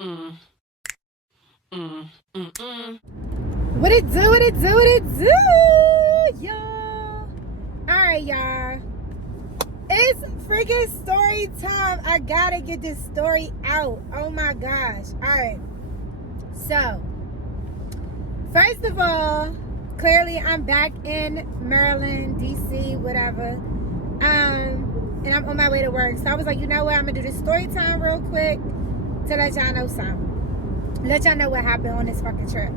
Mm, mm, mm, mm. What it do, what it do, what it do, y'all. Alright, y'all. It's freaking story time. I gotta get this story out. Oh my gosh. Alright. So, first of all, clearly I'm back in Maryland, DC, whatever. And I'm on my way to work. So I was like, you know what? I'm gonna do this story time real quick to let y'all know something. Let y'all know what happened on this fucking trip.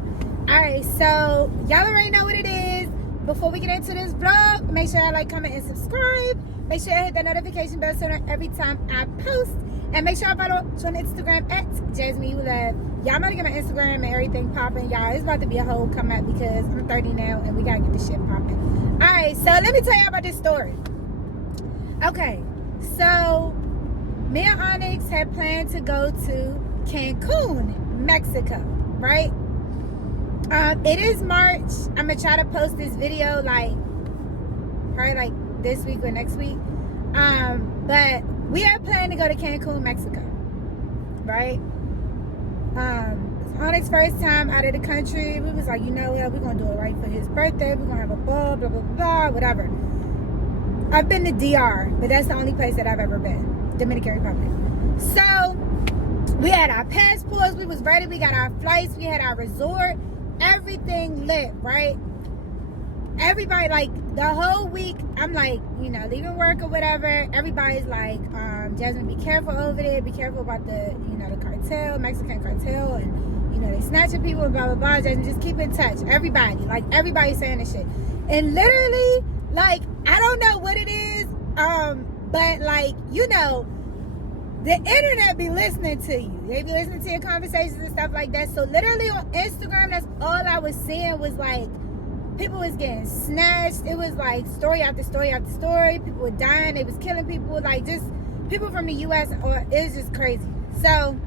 Alright, so y'all already know what it is. Before we get into this vlog, make sure y'all like, comment, and subscribe. Make sure y'all hit that notification bell so that every time I post. And make sure y'all follow us on Instagram at JasmineWeLove. Y'all know to get my Instagram and everything popping. Y'all, it's about to be a whole come up because I'm 30 now and we gotta get this shit popping. Alright, so let me tell y'all about this story. Okay, so me and Onyx had planned to go to Cancun, Mexico, right? It is March. I'm gonna try to post this video probably like this week or next week. But we are planning to go to Cancun, Mexico, right? It's Onyx's first time out of the country. We was like, you know what, we're gonna do it right for his birthday. We're gonna have a ball, blah, blah, blah, whatever. I've been to DR, but that's the only place that I've ever been, Dominican Republic. So we had our passports, we was ready, we got our flights, we had our resort, everything lit, right? Everybody, like, the whole week, I'm like, you know, leaving work or whatever, everybody's like, Jasmine, be careful over there, be careful about the, you know, the cartel, Mexican cartel, and, you know, they snatching people and blah, blah, blah. Jasmine, just keep in touch. Everybody, like, everybody's saying this shit. And literally, like, I don't know what it is, but, like, you know, the internet be listening to you. They be listening to your conversations and stuff like that. So literally on Instagram, that's all I was seeing was like, people was getting snatched. It was like story after story after story. People were dying. They was killing people. Like just people from the U.S. Or it was just crazy. So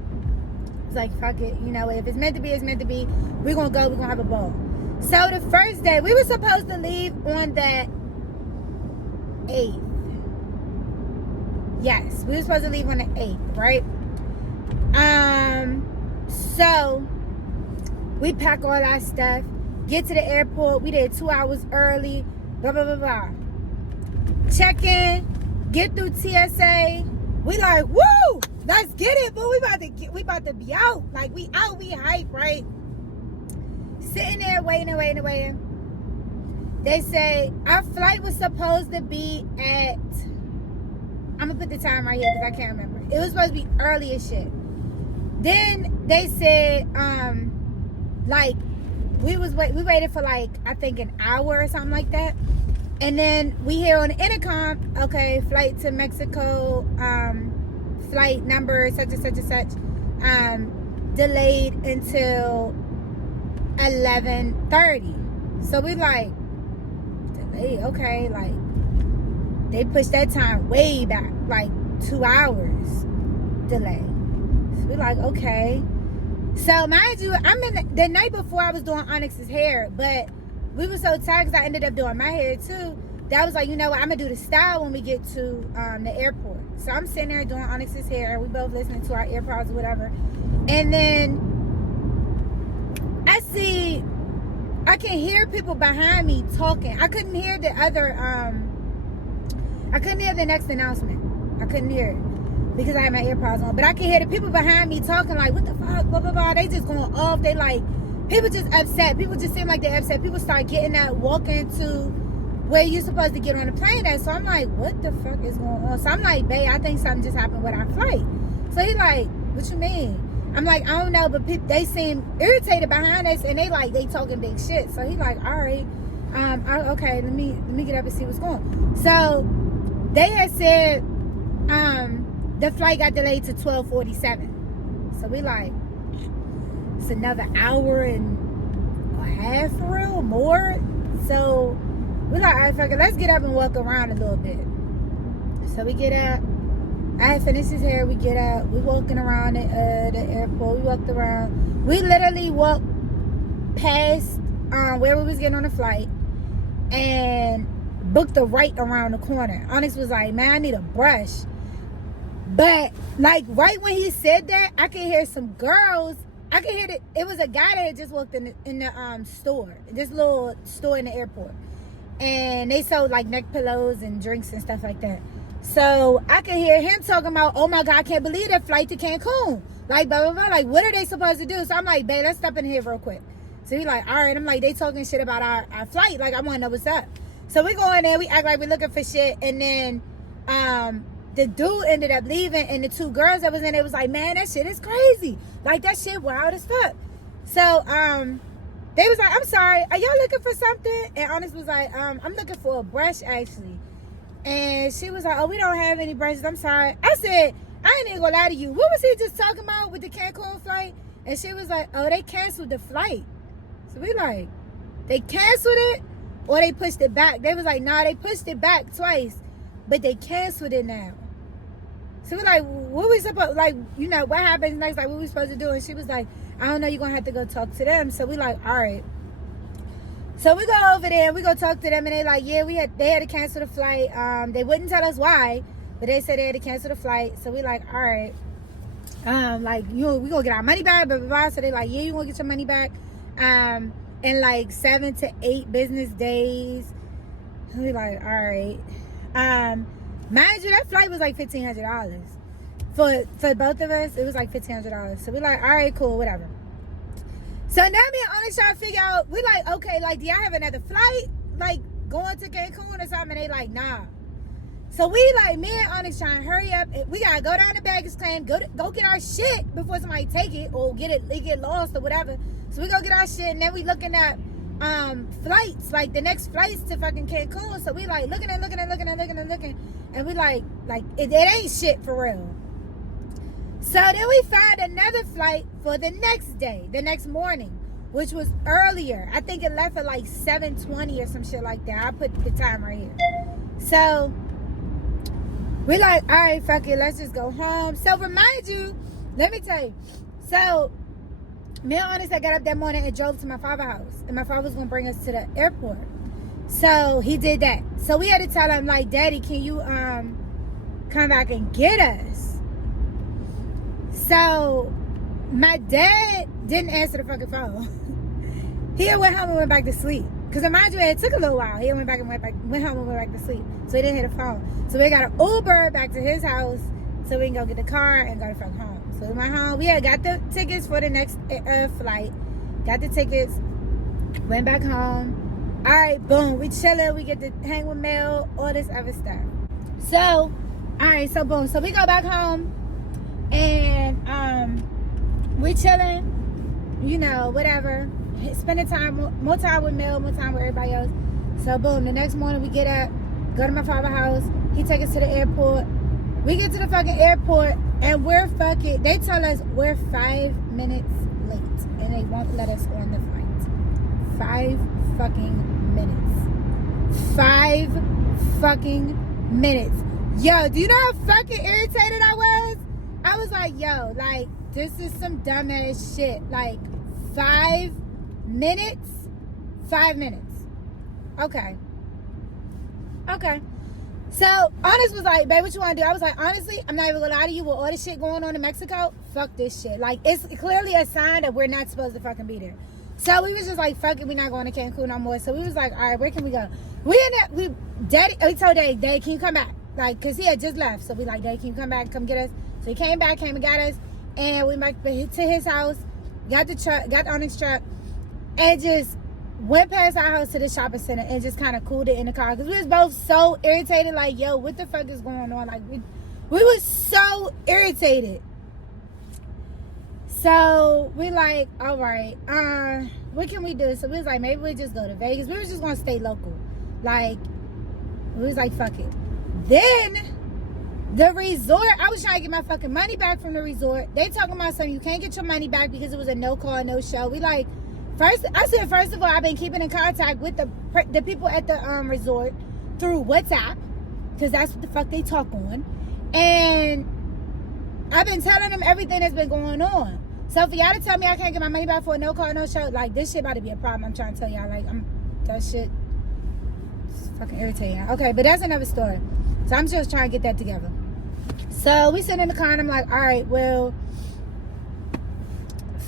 it's like, fuck it. You know, if it's meant to be, it's meant to be. We're going to go. We're going to have a ball. So the first day, we were supposed to leave on the 8th. Yes, we were supposed to leave on the 8th, right? So we pack all our stuff, get to the airport. We did 2 hours early, blah, blah, blah, blah. Check in, get through TSA. We like, woo, let's get it, but we about to be out. Like, we out, we hype, right? Sitting there waiting. They say our flight was supposed to be at, I'm gonna put the time right here because I can't remember. It was supposed to be early as shit. Then they said, like, we waited for like, I think an hour or something like that. And then we hear on the intercom, okay, flight to Mexico, flight number such and such and such, delayed until 11:30. So we like, delayed, okay, like, they pushed that time way back, like 2 hours delay. So we're like, okay. So mind you, the night before I was doing Onyx's hair, but we were so tired because I ended up doing my hair too. That was like, you know what, I'm gonna do the style when we get to the airport. So I'm sitting there doing Onyx's hair. We both listening to our AirPods or whatever. And then I can hear people behind me talking. I couldn't hear the next announcement. I couldn't hear it because I had my AirPods on. But I can hear the people behind me talking like, what the fuck, blah, blah, blah. They just going off. They like, people just upset. People just seem like they're upset. People start getting out, walking to where you're supposed to get on the plane at. So I'm like, what the fuck is going on? So I'm like, babe, I think something just happened with our flight. So he like, what you mean? I'm like, I don't know, but they seem irritated behind us and they talking big shit. So he like, all right, okay, let me get up and see what's going on. So they had said the flight got delayed to 12:47. So we like, it's another hour and a half for real, or more. So we like, all right, fuck it, let's get up and walk around a little bit. So we get up. I had finished his hair. We get up. We walking around the airport. We walked around. We literally walked past where we was getting on the flight and booked the right around the corner. Onyx was like, man, I need a brush. But like right when he said that, I could hear some girls. I could hear that it was a guy that had just walked in the store, this little store in the airport, and they sold like neck pillows and drinks and stuff like that. So I could hear him talking about, oh my God, I can't believe that flight to Cancun. Like, blah, blah, blah. Like, what are they supposed to do? So I'm like, babe, let's step in here real quick. So he like, all right. I'm like, they talking shit about our flight. Like, I want to know what's up. So we go in there. We act like we're looking for shit. And then the dude ended up leaving. And the two girls that was in there was like, man, that shit is crazy. Like, that shit wild as fuck. So they was like, I'm sorry. Are y'all looking for something? And Honest was like, I'm looking for a brush, actually. And she was like, oh, we don't have any brushes. I'm sorry. I said, I ain't even gonna lie to you. What was he just talking about with the Cancun flight? And she was like, oh, they canceled the flight. So we like, they canceled it or they pushed it back? They was like, nah, they pushed it back twice, but they canceled it now. So we're like, what we supposed, like, you know, what happens next? Like, what we supposed to do? And she was like, I don't know, you're gonna have to go talk to them. So we like, all right. So we go over there and we go talk to them, and they like, yeah, they had to cancel the flight. They wouldn't tell us why, but they said they had to cancel the flight. So we like, all right, like, we gonna get our money back, blah, blah, blah. So they like, yeah, you gonna get your money back in like 7 to 8 business days. And we like, all right. Mind you, that flight was like $1,500 for both of us. It was like $1,500. So we like, all right, cool, whatever. So now me and Onyx trying to figure out, we like, okay, like, do y'all have another flight, like, going to Cancun or something? And they like, nah. So we like, me and Onyx trying to hurry up. We gotta go down to baggage claim, go get our shit before somebody take it or get lost or whatever. So we go get our shit, and then we looking at flights, like the next flights to fucking Cancun. So we like looking, and we like it ain't shit for real. So then we find another flight for the next day, the next morning, which was earlier. I think it left at like 7:20 or some shit like that. I put the time right here. So we like, all right, fuck it, let's just go home. So remind you, let me tell you. So me and Honest, I got up that morning and drove to my father's house, and my father was gonna bring us to the airport. So he did that. So we had to tell him like, Daddy, can you come back and get us? So my dad didn't answer the fucking phone. He went home and went back to sleep. Because mind you, it took a little while. He went home and went back to sleep. So he didn't hit the phone. So we got an Uber back to his house so we can go get the car and go to fucking home. So we went home. We had got the tickets for the next flight. Got the tickets. Went back home. All right, boom. We chilling. We get to hang with Mel. All this other stuff. So, all right. So boom. So we go back home. And we chilling, you know, whatever, spending more time with Mel, more time with everybody else. So boom, the next morning we get up, go to my father's house. He take us to the airport. We get to the fucking airport, and they tell us we're 5 minutes late, and they won't let us on the flight. 5 fucking minutes. 5 fucking minutes. Yo, do you know how fucking irritated I was? I was like, yo, like, this is some dumbass shit. Like, 5 minutes? 5 minutes. Okay. So, Honest was like, babe, what you want to do? I was like, honestly, I'm not even going to lie to you. With all this shit going on in Mexico, fuck this shit. Like, it's clearly a sign that we're not supposed to fucking be there. So, we was just like, fuck it, we're not going to Cancun no more. So, we was like, all right, where can we go? We told Daddy, can you come back? Like, because he had just left. So, we like, Daddy, can you come back and come get us? So he came and got us, and we went back to his house, got the Onyx truck, and just went past our house to the shopping center and just kind of cooled it in the car. Because we was both so irritated, like, yo, what the fuck is going on? Like, we was so irritated. So we like, all right, what can we do? So we was like, maybe we just go to Vegas. We were just going to stay local. Like, we was like, fuck it. Then the resort, I was trying to get my fucking money back from the resort. They talking about something, you can't get your money back because it was a no call, no show. We like, first of all, I've been keeping in contact with the people at the resort through WhatsApp, because that's what the fuck they talk on. And I've been telling them everything that's been going on. So for y'all to tell me I can't get my money back for a no call, no show, like, this shit about to be a problem. I'm trying to tell y'all, like, that shit is fucking irritating. Okay, but that's another story. So I'm just trying to get that together. So we sit in the car and I'm like, all right, well,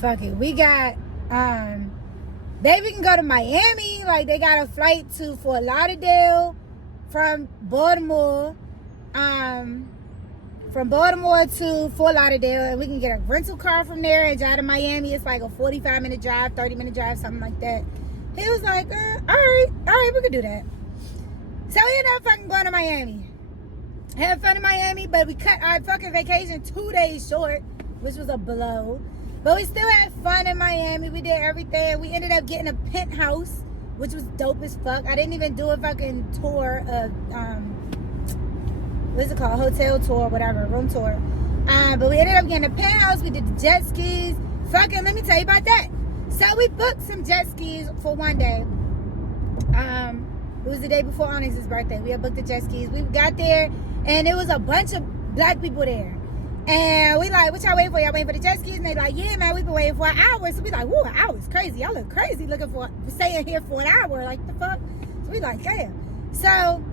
fuck it. We got, baby, we can go to Miami. Like, they got a flight to Fort Lauderdale from Baltimore. From Baltimore to Fort Lauderdale, and we can get a rental car from there and drive to Miami. It's like a 45-minute drive, 30-minute drive, something like that. He was like, all right, we could do that. So we ended up fucking going to Miami. Had fun in Miami, but we cut our fucking vacation 2 days short, which was a blow. But we still had fun in Miami. We did everything. We ended up getting a penthouse, which was dope as fuck. I didn't even do a fucking tour of, what's it called? Hotel tour, whatever, room tour. But we ended up getting a penthouse. We did the jet skis. Fucking, let me tell you about that. So we booked some jet skis for one day. It was the day before Onyx's birthday. We had booked the jet skis. We got there, and it was a bunch of black people there. And we like, what y'all waiting for? Y'all waiting for the jet skis? And they like, yeah, man, we've been waiting for an hour. So we like, whoa, an hour's crazy. Y'all look crazy staying here for an hour. Like, the fuck? So we like, damn. So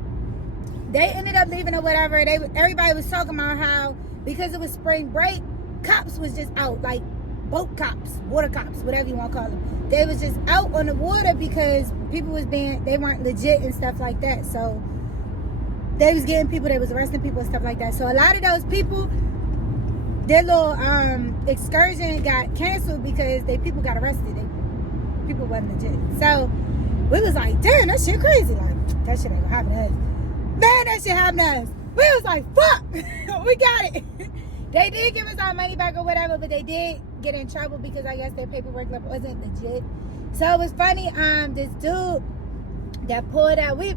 they ended up leaving or whatever. Everybody was talking about how, because it was spring break, cops was just out, like boat cops, water cops, whatever you want to call them. They was just out on the water because people they weren't legit and stuff like that. So they was getting people, they was arresting people and stuff like that. So a lot of those people, their little excursion got canceled because people got arrested. People wasn't legit. So we was like, damn, that shit crazy. Like, that shit ain't gonna happen to us. Man, that shit happened to us. We was like, fuck, we got it. They did give us our money back or whatever, but they did get in trouble because I guess their paperwork wasn't legit. So it was funny, this dude that pulled out, we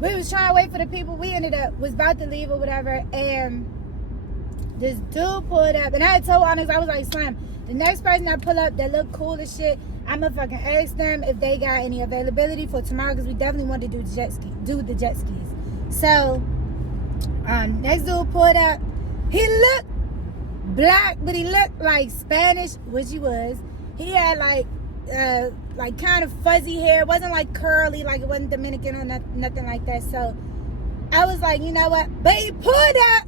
was trying to wait for the people. We was about to leave or whatever, and this dude pulled up, and I had told Onyx, I was like, Slim, the next person that pull up that look cool as shit, I'ma fucking ask them if they got any availability for tomorrow, because we definitely want to do the jet skis. So, next dude pulled up. He looked black, but he looked like Spanish, which he was. He had like kind of fuzzy hair. It wasn't like curly, like it wasn't Dominican or nothing like that. So I was like, you know what? But he pulled up,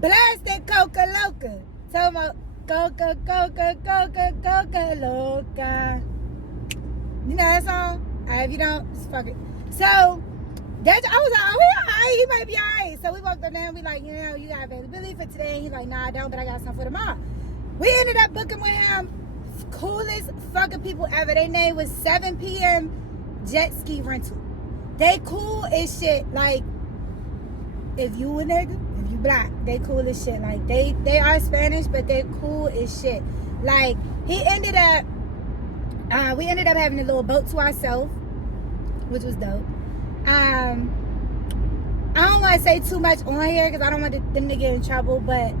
blasted Coca Loca. Talking about Coca, Coca, Coca, Coca Loca. You know that song? If you don't, just fuck it. So I was like, oh, he alright, he might be alright. So we walked up there and we like, you know, you got availability for today? And he's like, nah, I don't, but I got something for tomorrow. We ended up booking with him. Coolest fucking people ever. Their name was 7 p.m. Jet Ski Rental. They cool as shit. Like, if you a nigga, if you black, they cool as shit. Like, they are Spanish, but they're cool as shit. Like, we ended up having a little boat to ourselves, which was dope. I don't want to say too much on here because I don't want them to get in trouble, but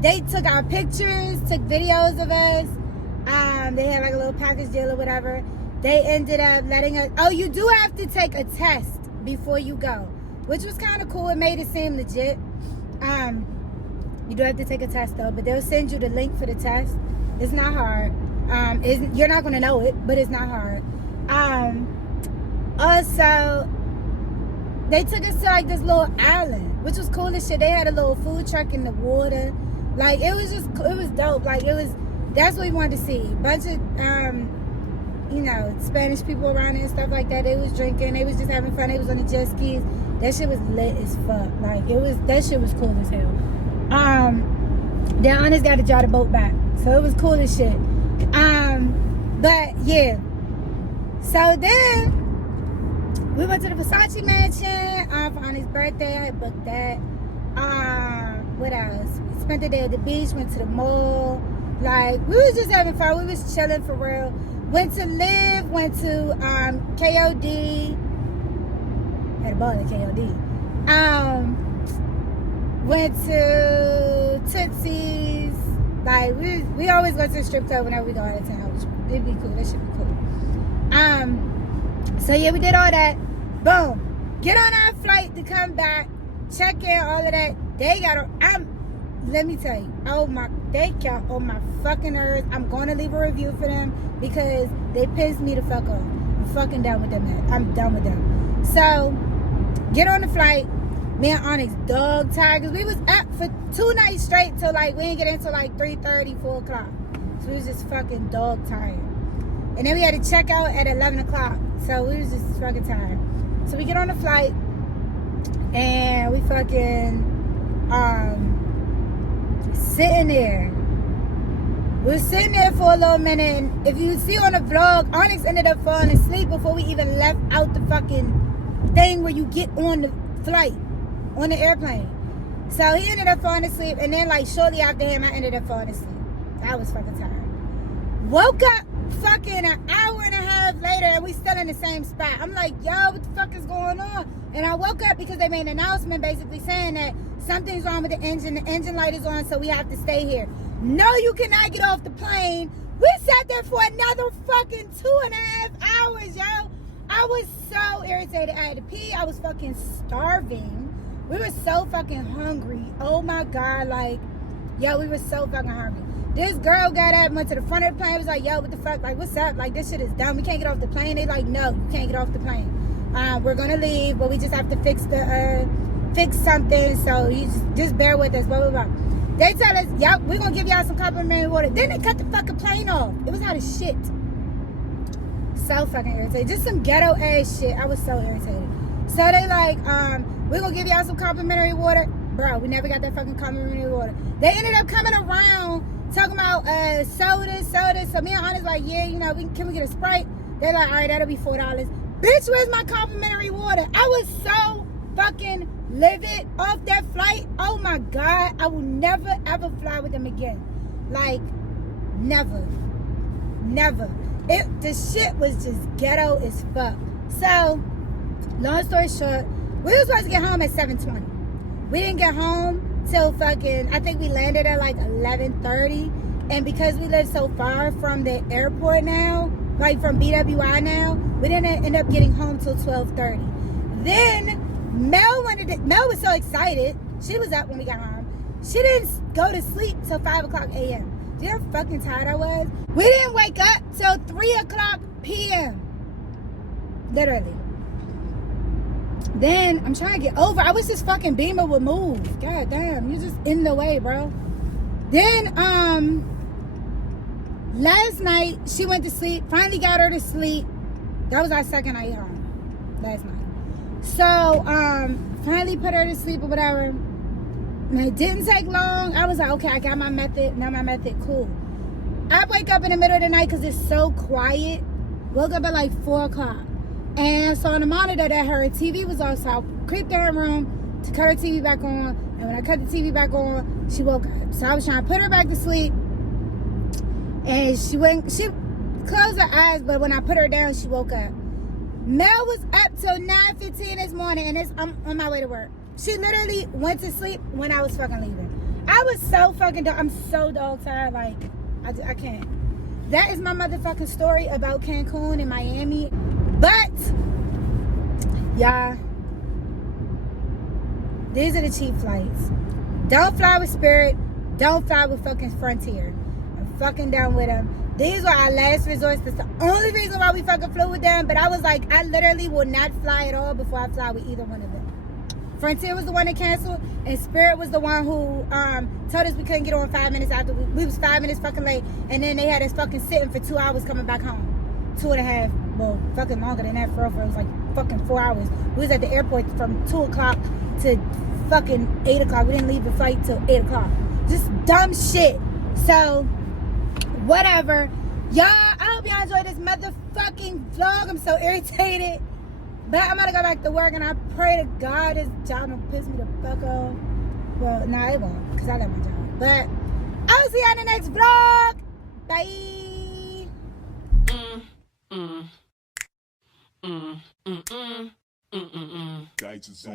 they took our pictures, took videos of us. They had like a little package deal or whatever. They ended up letting us, you do have to take a test before you go, which was kind of cool. It made it seem legit. You do have to take a test though, but they'll send you the link for the test. It's not hard. You're not going to know it, but it's not hard. Also, they took us to like this little island, which was cool as shit. They had a little food truck in the water. Like, it was dope. Like, that's what we wanted to see. Bunch of, Spanish people around there and stuff like that. They was drinking. They was just having fun. They was on the jet skis. That shit was lit as fuck. Like, that shit was cool as hell. Then Honest got to drive the boat back. So it was cool as shit. But, yeah. So then, we went to the Versace mansion for Honey's birthday. I booked that. What else? We spent the day at the beach, went to the mall. Like, we was just having fun. We was chilling for real. Went to Live, went to KOD. Had a ball at KOD. Went to Tootsie's. Like, we always go to the strip club whenever we go out of town. It'd be cool. That should be cool. So yeah, we did all that. Boom. Get on our flight to come back. Check in, all of that. They got let me tell you, they got on my fucking nerves. I'm going to leave a review for them because they pissed me the fuck off. I'm fucking done with them, man. I'm done with them. So, get on the flight. Me and Onyx dog tired because we was up for 2 nights straight till like we didn't get in till like 3:30, 4 o'clock. So we was just fucking dog tired. And then we had to check out at 11 o'clock. So we was just fucking tired. So we get on the flight and we fucking sitting there. We were sitting there for a little minute, and if you see on the vlog, Onyx ended up falling asleep before we even left out the fucking thing where you get on the flight, on the airplane. So he ended up falling asleep, and then like shortly after him, I ended up falling asleep. I was fucking tired. Woke up fucking an hour and a half later, and we still in the same spot. I'm like, yo, what the fuck is going on? And I woke up because they made an announcement basically saying that something's wrong with the engine light is on, so we have to stay here. No, you cannot get off the plane. We sat there for another fucking 2.5 hours, yo. I was so irritated. I had to pee. I was fucking starving. We were so fucking hungry. Oh my God, like, yo, we were so fucking hungry. This girl got up, went to the front of the plane, was like, yo, what the fuck? Like, what's up? Like, this shit is dumb. We can't get off the plane. They like, no, you can't get off the plane. We're gonna leave, but we just have to fix something. So you just bear with us, blah, blah, blah. They tell us, yep, we're gonna give y'all some complimentary water. Then they cut the fucking plane off. It was hot as shit. So fucking irritated. Just some ghetto ass shit. I was so irritated. So they like, we're gonna give y'all some complimentary water. Bro, we never got that fucking complimentary water. They ended up coming around talking about soda. So me and Onyx like, yeah, you know, can we get a Sprite? They're like, all right, that'll be $4. Bitch, where's my complimentary water? I was so fucking livid off that flight. Oh my God, I will never ever fly with them again. Like, never. The shit was just ghetto as fuck. So, long story short, we were supposed to get home at 7:20. We didn't get home till fucking, I think we landed at like 11:30. And because we live so far from the airport now, like from BWI now, we didn't end up getting home till 12:30. Then Mel was so excited. She was up when we got home. She didn't go to sleep till 5 o'clock a.m. Do you know how fucking tired I was? We didn't wake up till 3 o'clock p.m. Literally. Then I'm trying to get over. I wish this fucking Beamer would move. God damn, you're just in the way, bro. Then last night she went to sleep. Finally got her to sleep. That was our second night home last night. So finally put her to sleep or whatever. And it didn't take long. I was like, okay, I got my method. Now my method, cool. I wake up in the middle of the night because it's so quiet. Woke up at like 4 o'clock. And I saw on the monitor that her TV was off. So I creeped in her room to cut her TV back on. And when I cut the TV back on, she woke up. So I was trying to put her back to sleep. And she closed her eyes, but when I put her down, she woke up. Mel was up till 9:15 this morning, and I'm on my way to work. She literally went to sleep when I was fucking leaving. I was so fucking dog. I'm so dog tired. Like, I can't. That is my motherfucking story about Cancun and Miami. But, y'all, these are the cheap flights. Don't fly with Spirit. Don't fly with fucking Frontier. I'm fucking done with them. These were our last resorts. That's the only reason why we fucking flew with them. But I was like, I literally will not fly at all before I fly with either one of them. Frontier was the one that canceled, and Spirit was the one who told us we couldn't get on 5 minutes after we was 5 minutes fucking late, and then they had us fucking sitting for 2 hours coming back home. 2.5, well, fucking longer than that for real. It was like fucking 4 hours. We was at the airport from 2 o'clock to fucking 8 o'clock. We didn't leave the flight till 8 o'clock. Just dumb shit. So, whatever. Y'all, I hope y'all enjoyed this motherfucking vlog. I'm so irritated. But I'm gonna go back to work, and I pray to God this job don't piss me the fuck off. Well, nah, it won't, because I love my job. But I'll see y'all in the next vlog. Bye. Guys, it's on.